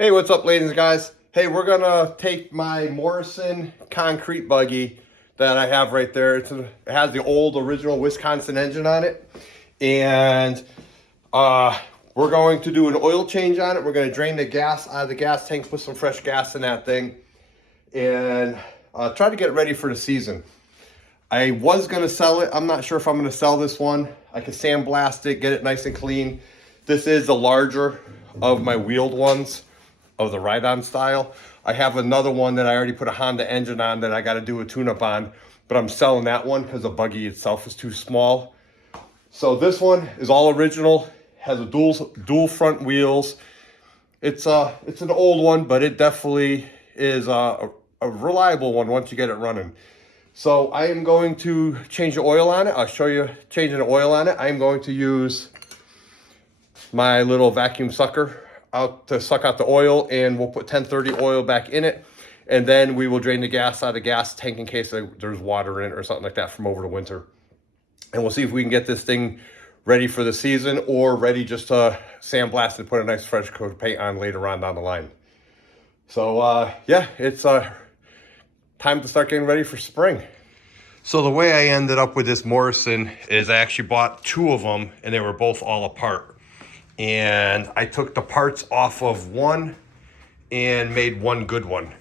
Hey, what's up, ladies and guys? Hey, we're gonna take my Morrison concrete buggy that I have right there. It has the old original Wisconsin engine on it, and we're going to do an oil change on it. We're gonna drain the gas out of the gas tank, put some fresh gas in that thing, and try to get ready for the season. I was gonna sell it. I'm not sure if I'm gonna sell this one. I can sandblast it, get it nice and clean. This is the larger of my wheeled ones, of the ride-on style. I have another one that I already put a Honda engine on that I got to do a tune-up on, but I'm selling that one because the buggy itself is too small. So this one is all original, has a dual front wheels. It's an old one, but it definitely is a reliable one once you get it running. So I am going to change the oil on it. I'll show you changing the oil on it. I am going to use my little vacuum sucker out to suck out the oil, and we'll put 1030 oil back in it, and then we will drain the gas out of the gas tank in case there's water in it or something like that from over the winter. And we'll see if we can get this thing ready for the season or ready just to sandblast and put a nice fresh coat of paint on later on down the line. So yeah, it's time to start getting ready for spring. So the way I ended up with this Morrison is I actually bought two of them, and they were both all apart. And I took the parts off of one and made one good one.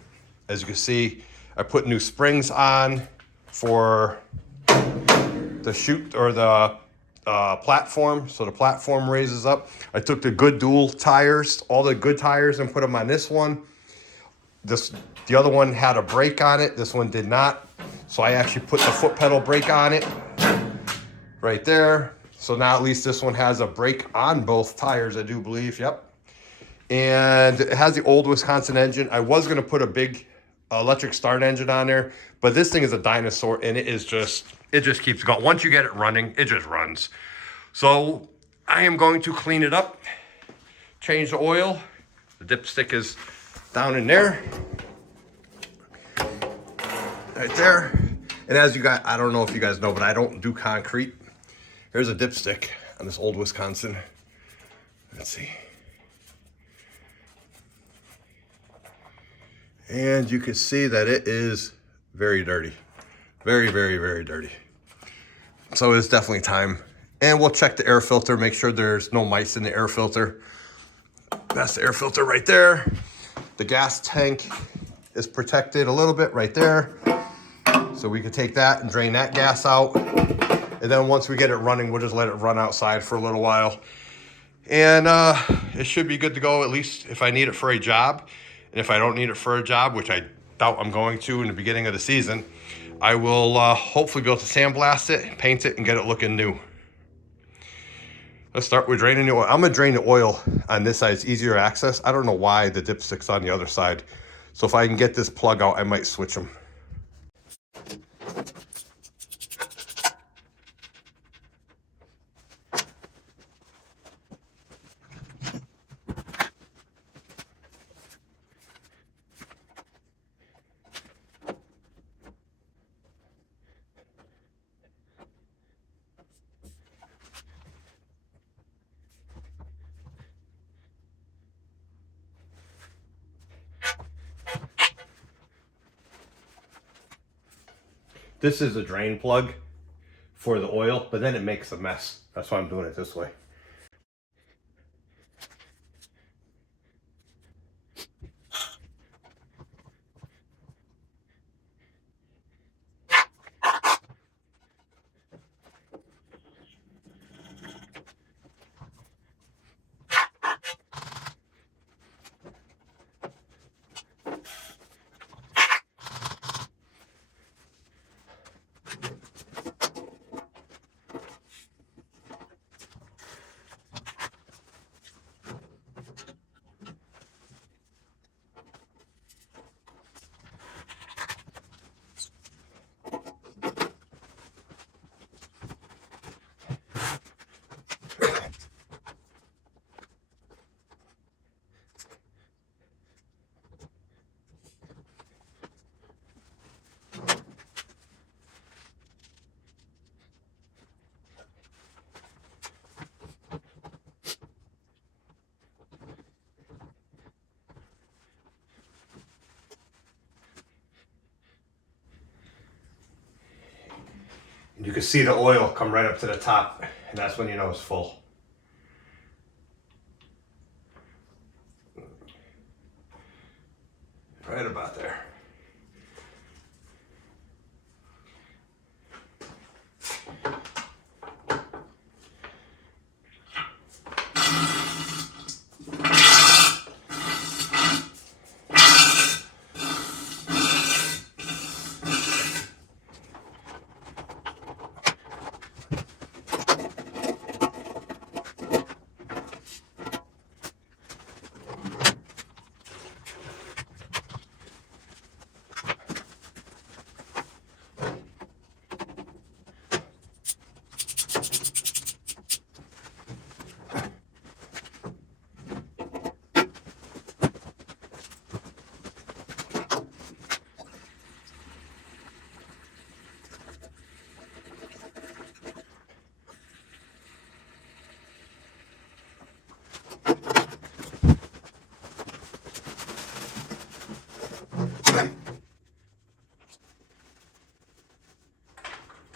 As you can see, I put new springs on for the chute or the platform, so the platform raises up. I took the good dual tires, all the good tires, and put them on this one. The other one had a brake on it. This one did not. So I actually put the foot pedal brake on it right there. So now at least this one has a brake on both tires, I do believe. Yep. And it has the old Wisconsin engine. I was going to put a big electric start engine on there, but this thing is a dinosaur, and it just keeps going. Once you get it running, it just runs. So I am going to clean it up, change the oil. The dipstick is down in there, right there. And as you guys, I don't know if you guys know, but I don't do concrete. Here's a dipstick on this old Wisconsin. Let's see. And you can see that it is very dirty. Very, very, very dirty. So it's definitely time. And we'll check the air filter, make sure there's no mice in the air filter. That's the air filter right there. The gas tank is protected a little bit right there. So we can take that and drain that gas out. And then once we get it running, we'll just let it run outside for a little while. And it should be good to go, at least if I need it for a job. And if I don't need it for a job, which I doubt I'm going to in the beginning of the season, I will hopefully be able to sandblast it, paint it, and get it looking new. Let's start with draining the oil. I'm going to drain the oil on this side. It's easier access. I don't know why the dipstick's on the other side. So if I can get this plug out, I might switch them. This is a drain plug for the oil, but then it makes a mess. That's why I'm doing it this way. And you can see the oil come right up to the top, and that's when you know it's full. Right about there.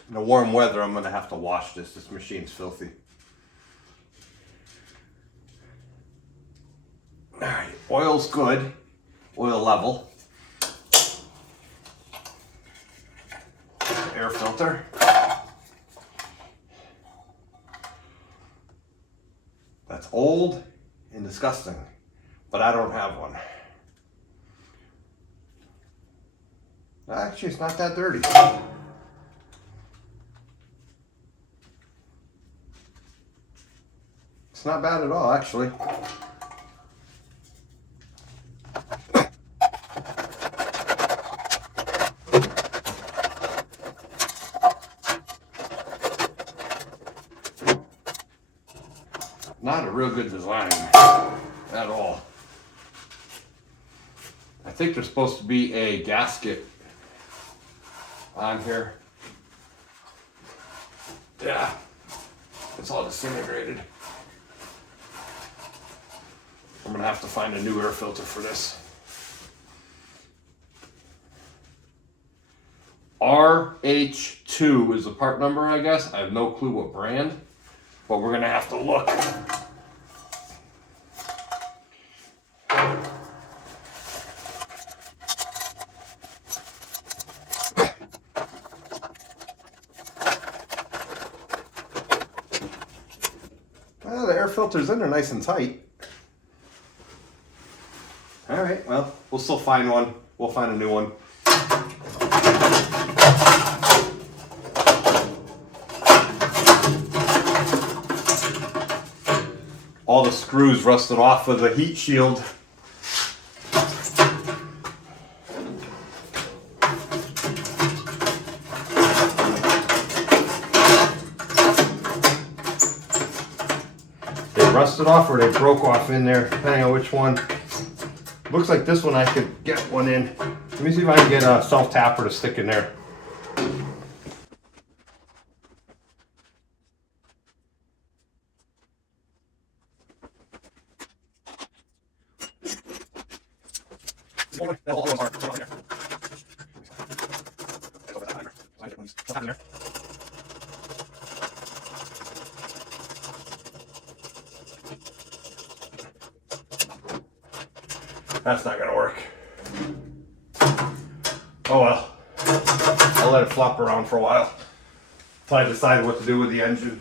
In the warm weather, I'm going to have to wash this. This machine's filthy. All right, oil's good. Oil level. Air filter. That's old and disgusting, but I don't have one. Actually, it's not that dirty. It's not bad at all, actually. Not a real good design at all. I think there's supposed to be a gasket on here. Yeah, it's all disintegrated. I'm gonna have to find a new air filter for this. RH2 is the part number, I guess. I have no clue what brand, but we're gonna have to look. Well, the air filter's in there nice and tight. All right, well, we'll still find one. We'll find a new one. All the screws rusted off of the heat shield. They rusted off or they broke off in there, depending on which one. Looks like this one I could get one in. Let me see if I can get a self-tapper to stick in there. That's not gonna work. Oh well. I'll let it flop around for a while until I decide what to do with the engine.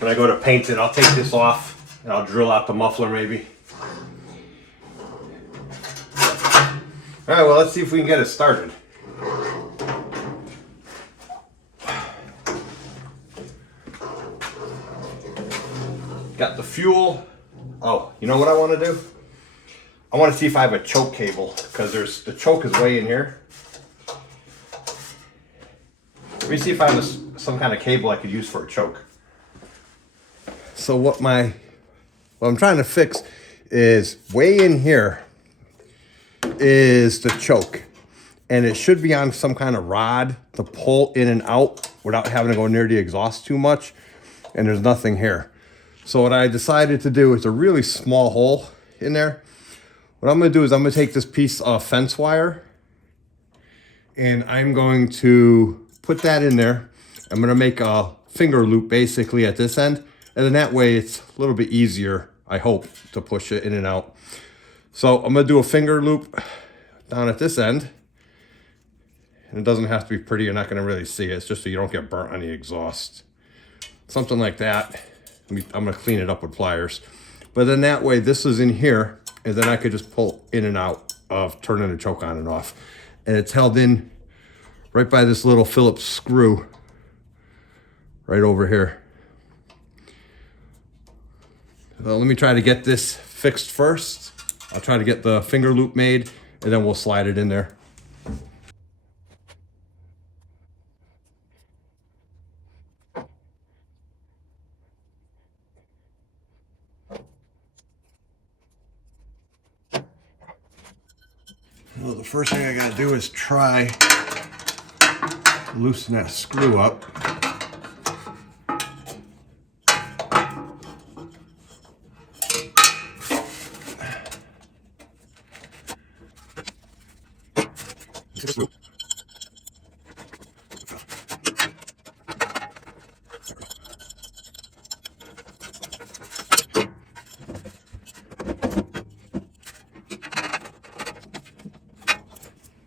When I go to paint it, I'll take this off and I'll drill out the muffler maybe. Alright, well, let's see if we can get it started. Got the fuel. Oh, you know what I want to do? I want to see if I have a choke cable, because the choke is way in here. Let me see if I have some kind of cable I could use for a choke. So what I'm trying to fix is way in here is the choke, and it should be on some kind of rod to pull in and out without having to go near the exhaust too much, and there's nothing here. So what I decided to do is a really small hole in there. What I'm going to do is I'm going to take this piece of fence wire and I'm going to put that in there. I'm going to make a finger loop basically at this end. And then that way it's a little bit easier, I hope, to push it in and out. So I'm going to do a finger loop down at this end. And it doesn't have to be pretty. You're not going to really see it. It's just so you don't get burnt on the exhaust. Something like that. I'm going to clean it up with pliers. But then that way this is in here. And then I could just pull in and out of turning the choke on and off. And it's held in right by this little Phillips screw right over here. So let me try to get this fixed first. I'll try to get the finger loop made and then we'll slide it in there. Well, the first thing I gotta do is try to loosen that screw up.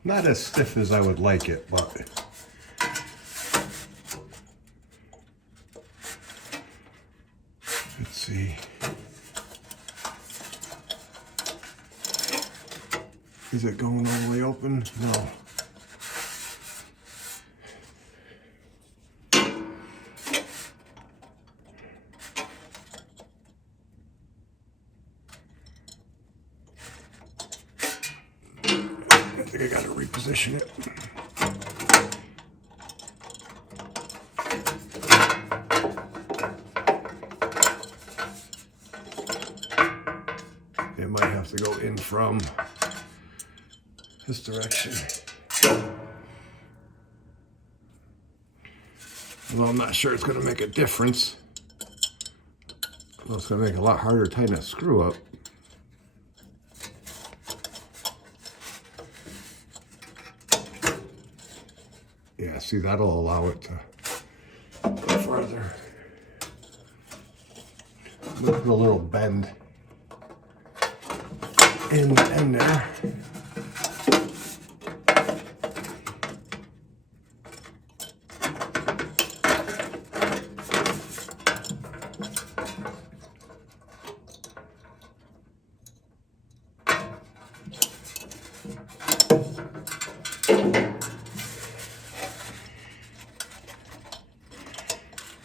Not as stiff as I would like it, but let's see. Is it going all the way open? No. I think I gotta reposition it. It might have to go in from this direction. Although I'm not sure it's gonna make a difference. Well, it's gonna make it a lot harder to tighten that screw up. Yeah, see, that'll allow it to go further. Put a little bend in the end there.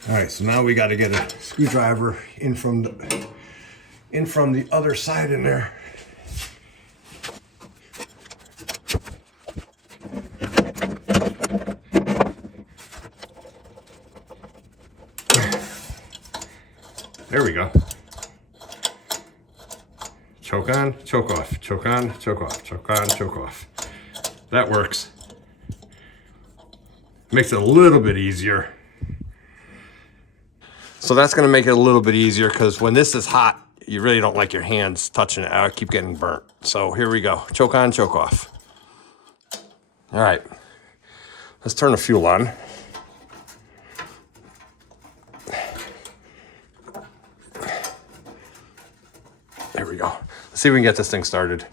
All right, so now we got to get a screwdriver in from the other side in there. There we go. Choke on, choke off, choke on, choke off, choke on, choke off. That works. Makes it a little bit easier. So that's going to make it a little bit easier because when this is hot, you really don't like your hands touching it. I keep getting burnt. So here we go. Choke on, choke off. All right. Let's turn the fuel on. There we go. Let's see if we can get this thing started.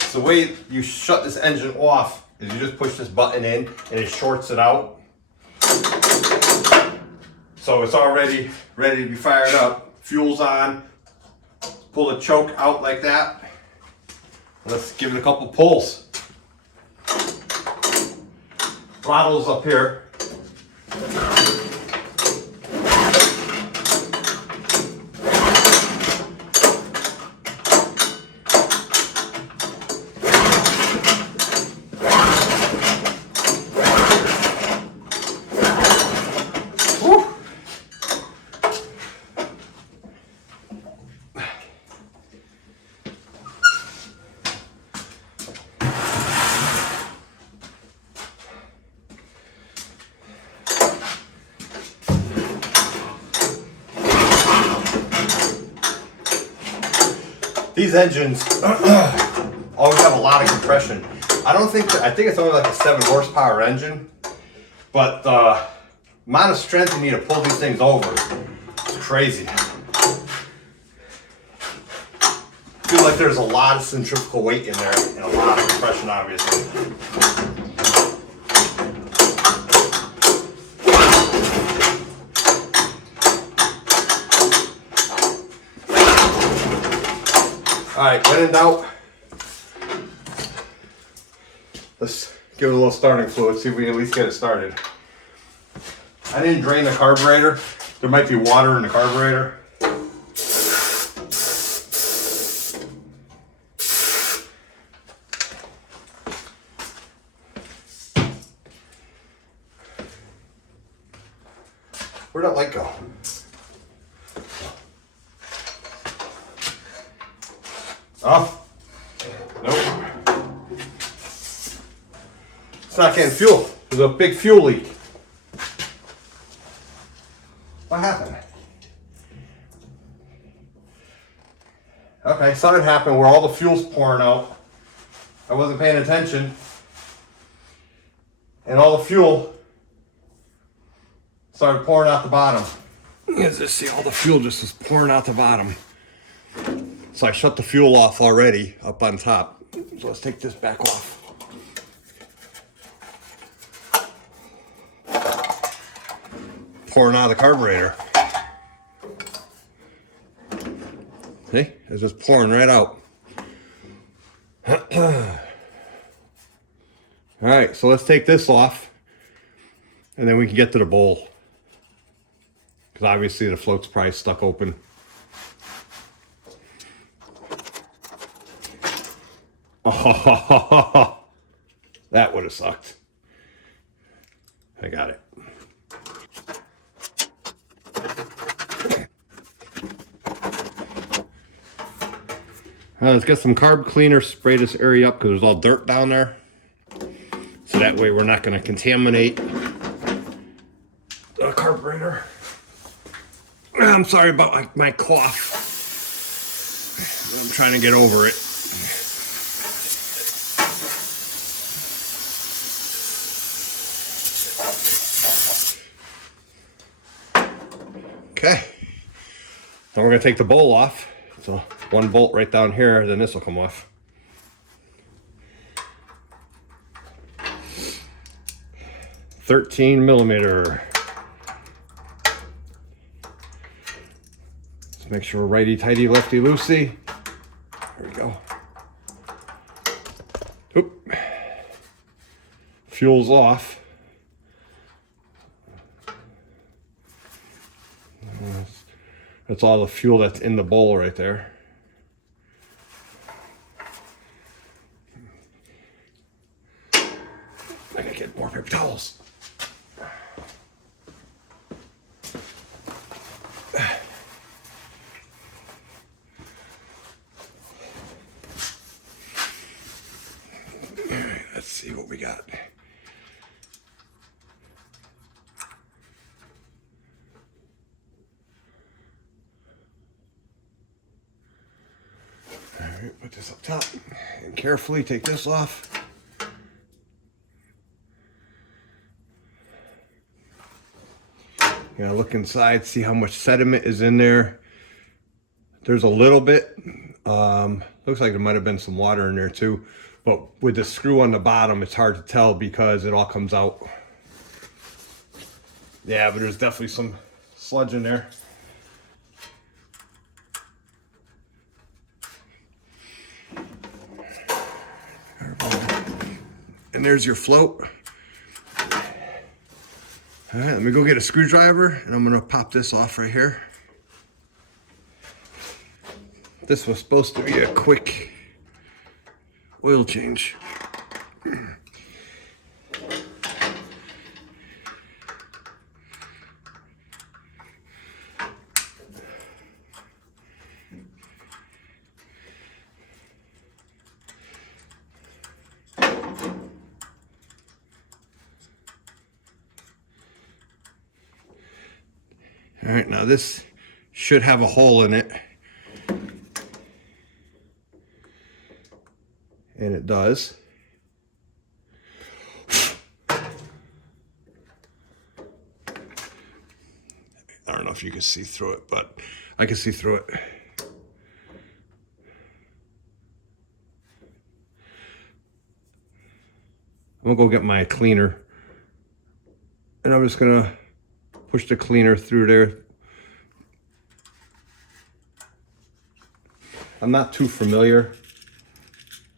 So the way you shut this engine off is you just push this button in and it shorts it out. So it's already ready to be fired up. Fuel's on. Pull the choke out like that. Let's give it a couple pulls. Throttle's up here. These engines always have a lot of compression. I think it's only like a 7 horsepower engine, but the amount of strength you need to pull these things over is crazy. I feel like there's a lot of centrifugal weight in there and a lot of compression, obviously. All right, when in doubt, let's give it a little starting fluid, see if we can at least get it started. I didn't drain the carburetor. There might be water in the carburetor. Where'd that light go? Oh, nope. It's not getting fuel. There's a big fuel leak. What happened? Okay, something happened where all the fuel's pouring out. I wasn't paying attention. And all the fuel started pouring out the bottom. You guys just see all the fuel just was pouring out the bottom. So I shut the fuel off already up on top. So let's take this back off. Pouring out of the carburetor. See? It's just pouring right out. Alright, so let's take this off. And then we can get to the bowl. Because obviously the float's probably stuck open. Oh, that would have sucked. I got it. Let's get some carb cleaner, spray this area up because there's all dirt down there. So that way we're not going to contaminate the carburetor. I'm sorry about my cough. I'm trying to get over it. Okay, now we're going to take the bowl off. So one bolt right down here, then this will come off. $13mm. Let's make sure we're righty tighty, lefty loosey. There we go. Oop. Fuel's off. That's all the fuel that's in the bowl right there. I gotta get more paper towels. Let's see what we got. Alright, put this up top and carefully take this off. You gotta look inside, see how much sediment is in there. There's a little bit. Looks like there might have been some water in there too. But with the screw on the bottom, it's hard to tell because it all comes out. Yeah, but there's definitely some sludge in there. And there's your float. All right, let me go get a screwdriver and I'm gonna pop this off right here. This was supposed to be a quick oil change. All right, now this should have a hole in it. And it does. I don't know if you can see through it, but I can see through it. I'm gonna go get my cleaner, and I'm just gonna push the cleaner through there. I'm not too familiar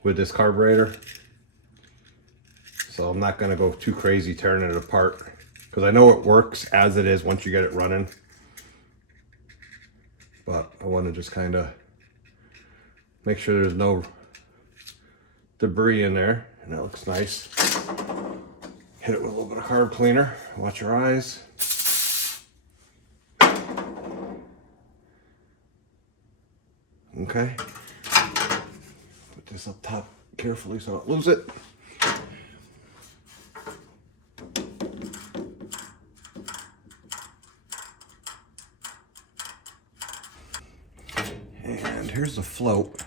with this carburetor, so I'm not gonna go too crazy tearing it apart, because I know it works as it is once you get it running. But I want to just kind of make sure there's no debris in there, and that looks nice. Hit it with a little bit of carb cleaner. Watch your eyes. Okay. Put this up top carefully so I don't lose it. And here's the float.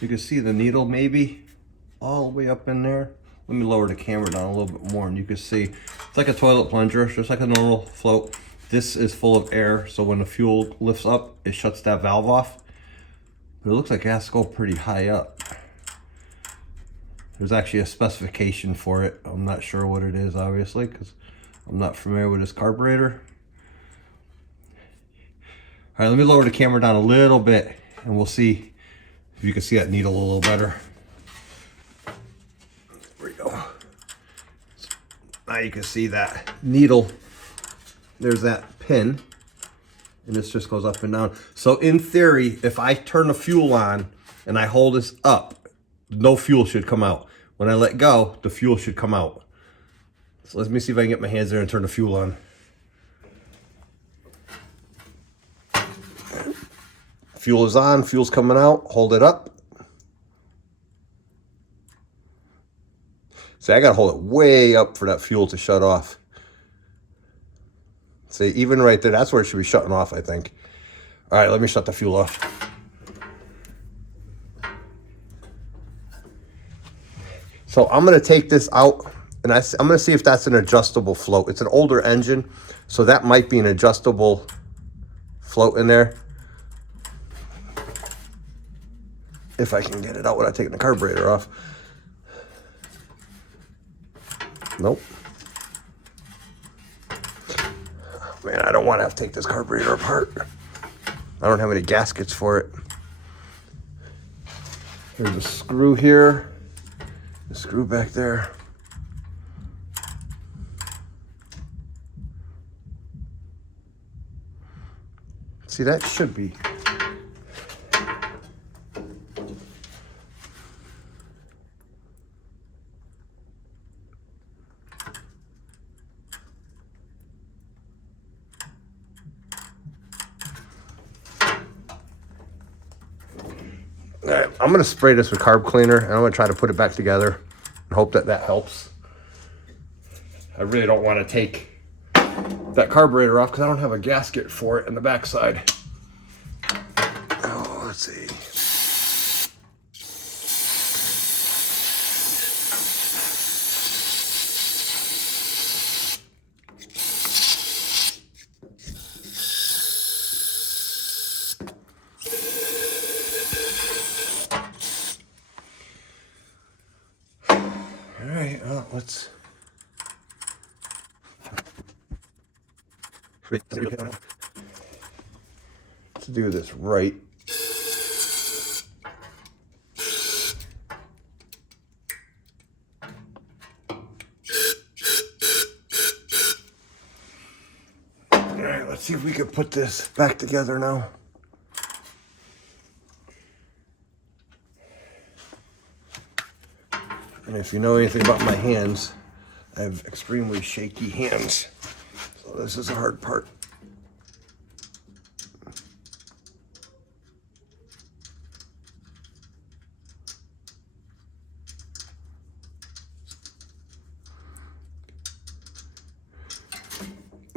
You can see the needle maybe all the way up in there. Let me lower the camera down a little bit more, and you can see it's like a toilet plunger, just like a normal float. This is full of air, so when the fuel lifts up, it shuts that valve off. But it looks like it has to go pretty high up. There's actually a specification for it. I'm not sure what it is, obviously, because I'm not familiar with this carburetor. All right, let me lower the camera down a little bit, and we'll see if you can see that needle a little better. There we go. Now you can see that needle. There's that pin, and this just goes up and down. So in theory, if I turn the fuel on and I hold this up, no fuel should come out. When I let go, the fuel should come out. So let me see if I can get my hands there and turn the fuel on. Fuel is on, fuel's coming out, hold it up. See, I gotta hold it way up for that fuel to shut off. See, even right there, that's where it should be shutting off, I think. All right, let me shut the fuel off. So I'm gonna take this out, and I'm gonna see if that's an adjustable float. It's an older engine, so that might be an adjustable float in there. If I can get it out without taking the carburetor off. Nope. Man, I don't want to have to take this carburetor apart. I don't have any gaskets for it. There's a screw here. A screw back there. See, that should be. All right, I'm gonna spray this with carb cleaner, and I'm gonna try to put it back together and hope that that helps. I really don't want to take that carburetor off because I don't have a gasket for it in the backside. Oh, let's see. All right, well, let's do this right. All right, let's see if we can put this back together now. And if you know anything about my hands, I have extremely shaky hands. So this is the hard part.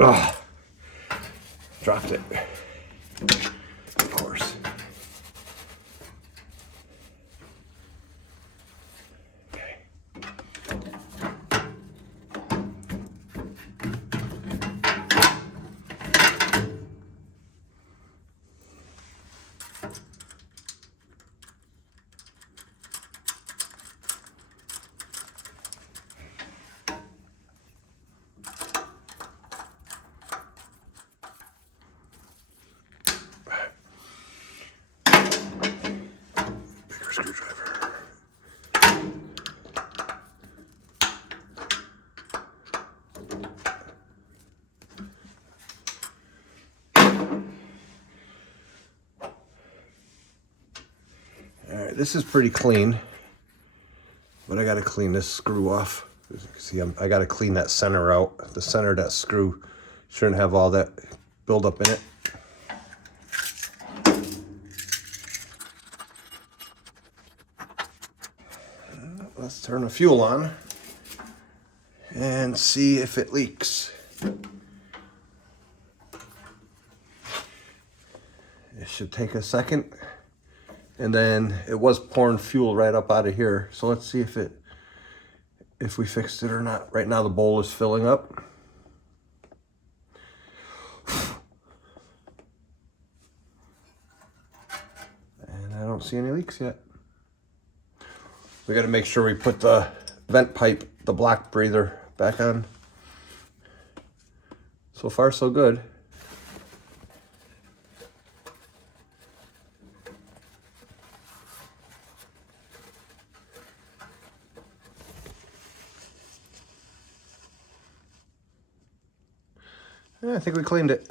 Oh, dropped it. Of course. screwdriver. All right, this is pretty clean, but I gotta clean this screw off. As you can see, I gotta clean that center out. The center of that screw shouldn't have all that buildup in it. Let's turn the fuel on and see if it leaks. It should take a second. And then it was pouring fuel right up out of here. So let's see if we fixed it or not. Right now the bowl is filling up. And I don't see any leaks yet. We got to make sure we put the vent pipe, the block breather, back on. So far so good. Yeah, I think we cleaned it.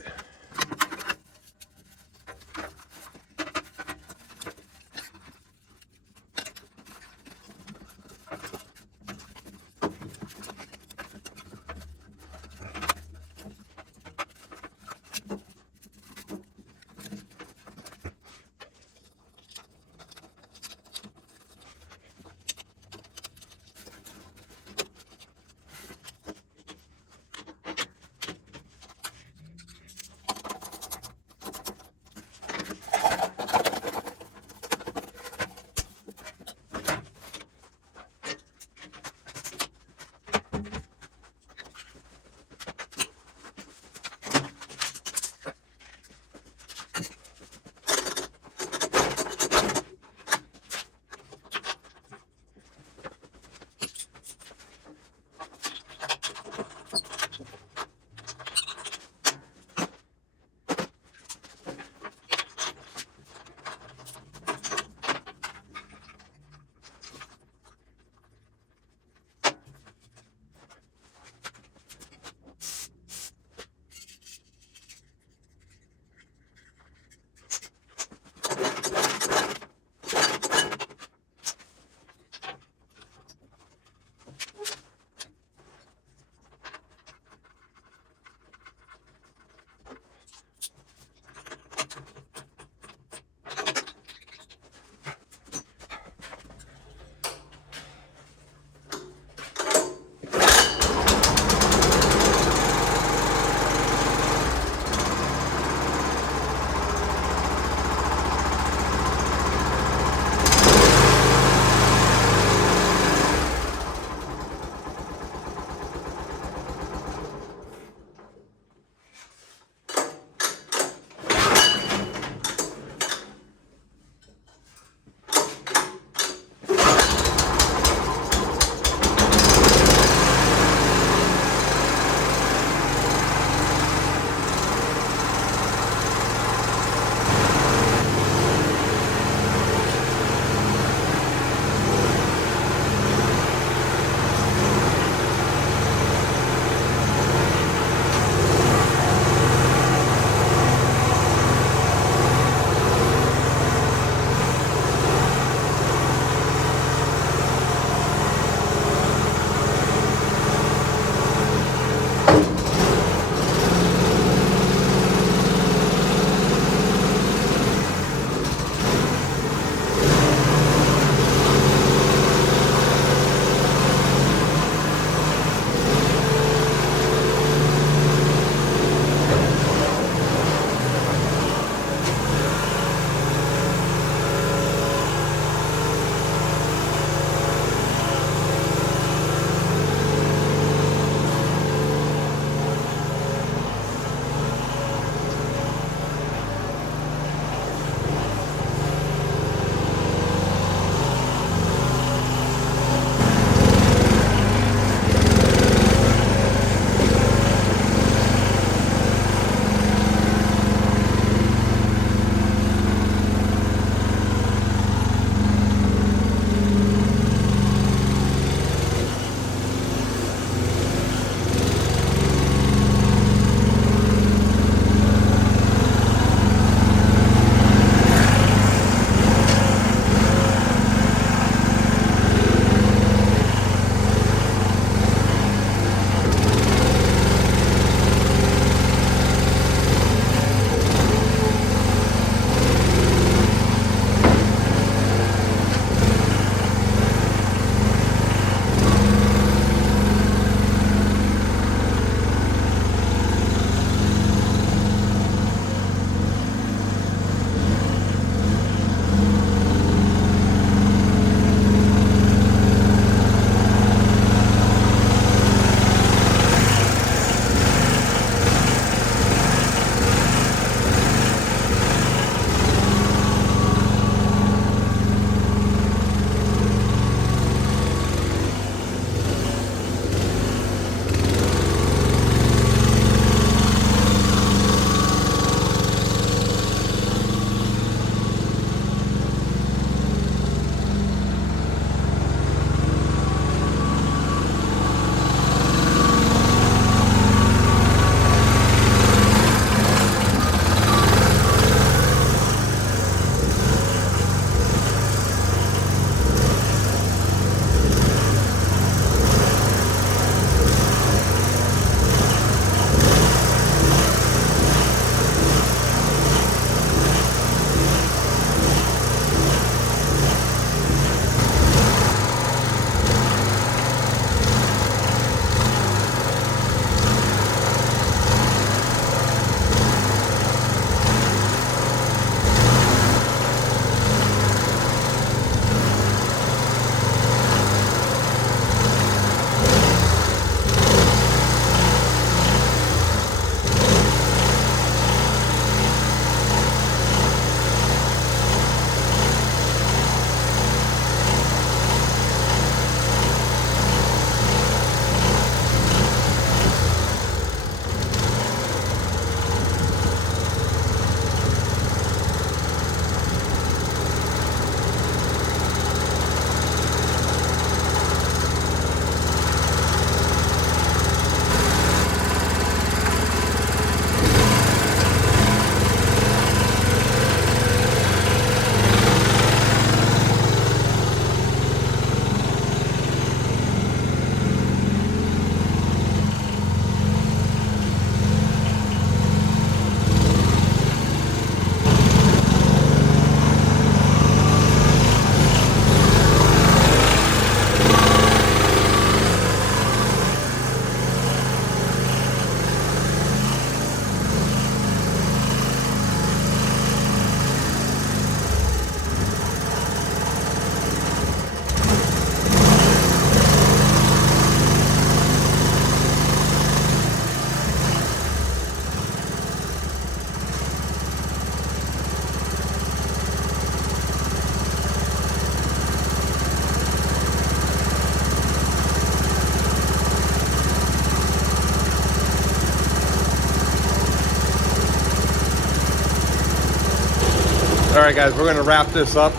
right, guys, we're gonna wrap this up.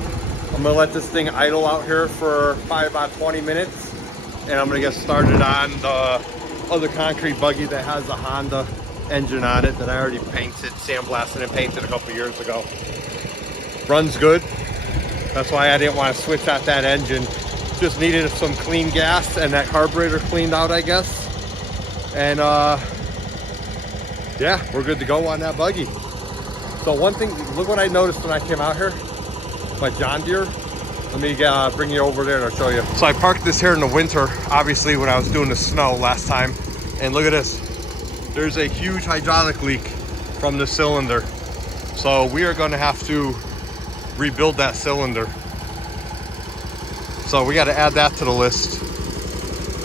I'm gonna let this thing idle out here for probably about 20 minutes, and I'm gonna get started on the other concrete buggy that has a Honda engine on it that I already painted, sandblasted and painted a couple years ago. Runs good. That's why I didn't want to switch out that engine. Just needed some clean gas and that carburetor cleaned out, I guess. And yeah, we're good to go on that buggy. So one thing, look what I noticed when I came out here. My John Deere. Let me bring you over there and I'll show you. So I parked this here in the winter, obviously when I was doing the snow last time. And look at this. There's a huge hydraulic leak from the cylinder. So we are going to have to rebuild that cylinder. So we got to add that to the list.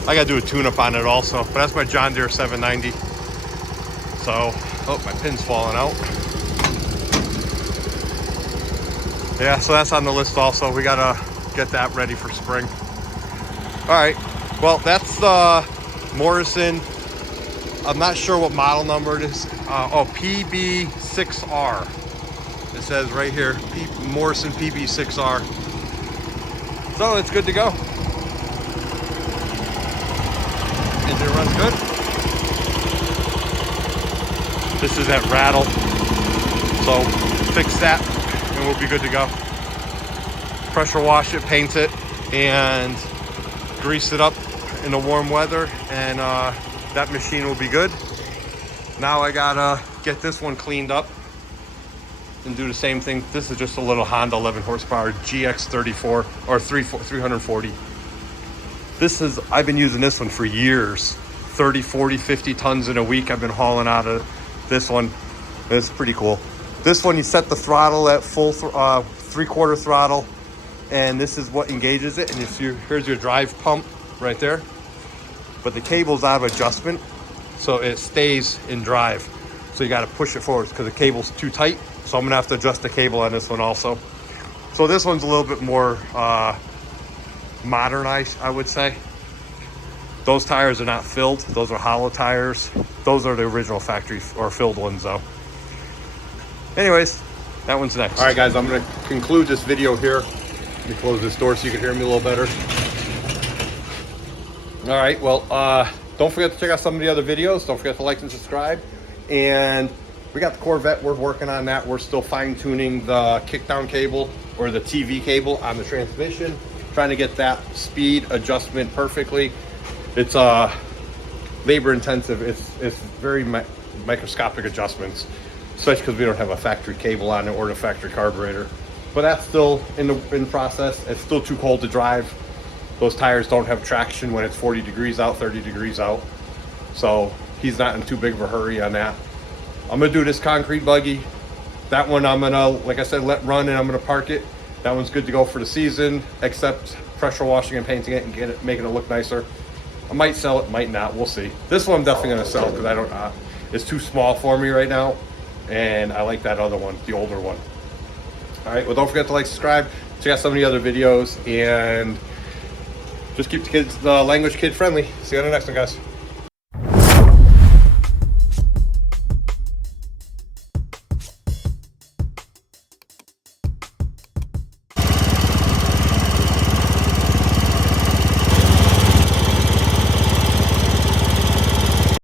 I got to do a tune-up on it also. But that's my John Deere 790. So, oh, my pin's falling out. Yeah, so that's on the list also. We got to get that ready for spring. All right. Well, that's the Morrison. I'm not sure what model number it is. PB6R. It says right here, Morrison PB6R. So it's good to go. Engine runs good. This is that rattle. So fix that and we'll be good to go. Pressure wash it, paint it, and grease it up in the warm weather, and that machine will be good. Now I gotta get this one cleaned up and do the same thing. This is just a little Honda 11 horsepower GX34 or 340. I've been using this one for years. 30, 40, 50 tons in a week I've been hauling out of this one. It's pretty cool. This one, you set the throttle at full 3/4 throttle, and this is what engages it. And here's your drive pump right there. But the cable's out of adjustment, so it stays in drive. So you got to push it forward because the cable's too tight. So I'm gonna have to adjust the cable on this one also. So this one's a little bit more modernized, I would say. Those tires are not filled. Those are hollow tires. Those are the original factory or filled ones though. Anyways, that one's next. All right, guys, I'm gonna conclude this video here. Let me close this door so you can hear me a little better. All right, well, don't forget to check out some of the other videos. Don't forget to like and subscribe. And we got the Corvette, we're working on that. We're still fine tuning the kickdown cable or the TV cable on the transmission, trying to get that speed adjustment perfectly. It's labor intensive. It's very microscopic adjustments, especially because we don't have a factory cable on it or the factory carburetor. But that's still in process. It's still too cold to drive. Those tires don't have traction when it's 40 degrees out, 30 degrees out. So he's not in too big of a hurry on that. I'm gonna do this concrete buggy. That one I'm gonna, like I said, let run, and I'm gonna park it. That one's good to go for the season, except pressure washing and painting it and making it look nicer. I might sell it, might not, we'll see. This one I'm definitely gonna sell because I don't, it's too small for me right now. And I like that other one, the older one. All right, well, don't forget to like, subscribe, check out some of the other videos, and just keep the language kid friendly. See you on the next one, guys.